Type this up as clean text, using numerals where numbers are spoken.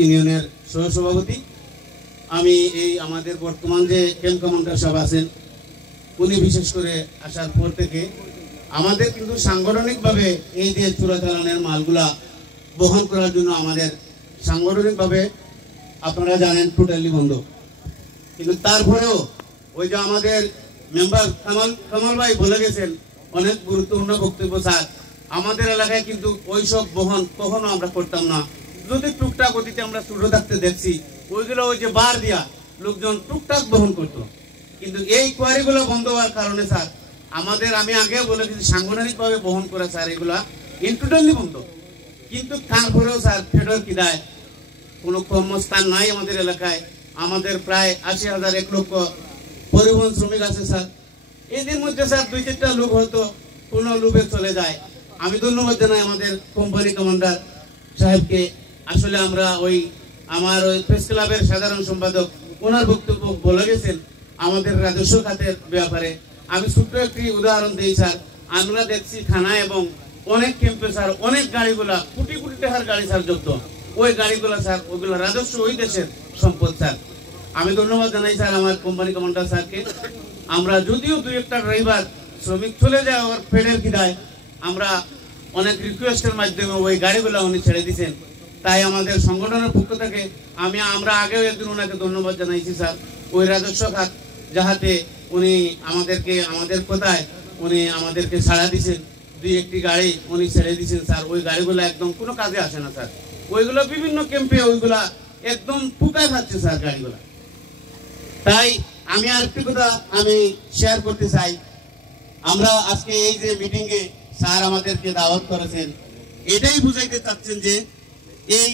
ইউনিয়নের সহসভাপতি। আমি এই আমাদের বর্তমান যে ক্যাম্প কমান্ডার সাহেব আছেন, উনি বিশেষ করে আসার পর থেকে আমাদের কিন্তু সাংগঠনিকভাবে এই যে চোরাচালানের মালগুলা বহন করার জন্য আমাদের সাংগঠনিকভাবে আপনারা জানেন টোটালি বন্ধ। কিন্তু তারপরেও ওই যে আমাদের মেম্বার কামাল ভাই বলে গেছেন অনেক গুরুত্বপূর্ণ বক্তব্য। স্যার, আমাদের এলাকায় কিন্তু ওইসব বহন কখনো আমরা করতাম না। যদি টুকটাক অতীতে আমরা ছোট থাকতে দেখছি, ওইগুলো ওই যে বার দিয়া লোকজন টুকটাক বহন করতো। কিন্তু এই কোয়ারিগুলো বন্ধ হওয়ার কারণে স্যার আমাদের, আমি আগে বলে দিচ্ছি, সাংগঠনিকভাবে বহন করে স্যার এগুলা টোটালি বন্ধ। কিন্তু তারপরেও স্যার ফেডার কি দেয়, কোনো কর্মস্থান নাই আমাদের এলাকায়। আমাদের প্রায় ৮০,০০০ ১ লক্ষ পরিবহন শ্রমিক আছে স্যার। এদের মধ্যে স্যার ২-৪টা লোক হয়তো কোনো লোভে চলে যায়। আমি ধন্যবাদ জানাই আমাদের কোম্পানি কমান্ডার সাহেবকে। আসলে আমরা ওই আমার ওই প্রেস ক্লাবের সাধারণ সম্পাদক ওনার বক্তব্য বলে গেছেন আমাদের রাজস্ব খাতের ব্যাপারে। আমি ছোট্ট একটি উদাহরণ দিই স্যার। আমরা দেখছি থানা এবং অনেক ক্যাম্পে স্যার অনেক গাড়িগুলা কোটি কোটি টাকার গাড়ি স্যার যুক্ত। ওই গাড়িগুলা স্যার ওইগুলো রাজস্ব ওই দেশের সম্পদ স্যার। আমি ধন্যবাদ জানাই স্যার আমার কোম্পানি কমান্ডার স্যারকে। আমরা যদিও ২-১টা ড্রাইভার শ্রমিক চলে যায় ওর পেডের কিদায়, আমরা অনেক রিকোয়েস্টের মাধ্যমে ওই গাড়িগুলো উনি ছেড়ে দিয়েছেন। তাই আমাদের সংগঠনের পক্ষ থেকে আমরা আগেও একদিন ওনাকে ধন্যবাদ জানাইছি স্যার। ওই রাজস্ব খাত যাহাতে উনি আমাদের কোথায় উনি আমাদেরকে ছাড়া দিয়েছেন, ২-১টি গাড়ি উনি ছেড়ে দিয়েছেন স্যার। ওই গাড়িগুলো একদম কোনো কাজে আসে না স্যার। ওইগুলো বিভিন্ন ক্যাম্পে ওইগুলা একদম পুকায় খাচ্ছে স্যার গাড়িগুলা। তাই আমি আরেকটি কথা আমি শেয়ার করতে চাই। আমরা আজকে এই যে মিটিংয়ে স্যার আমাদেরকে দাওয়াত করেছেন, এটাই বুঝাইতে চাচ্ছেন যে এই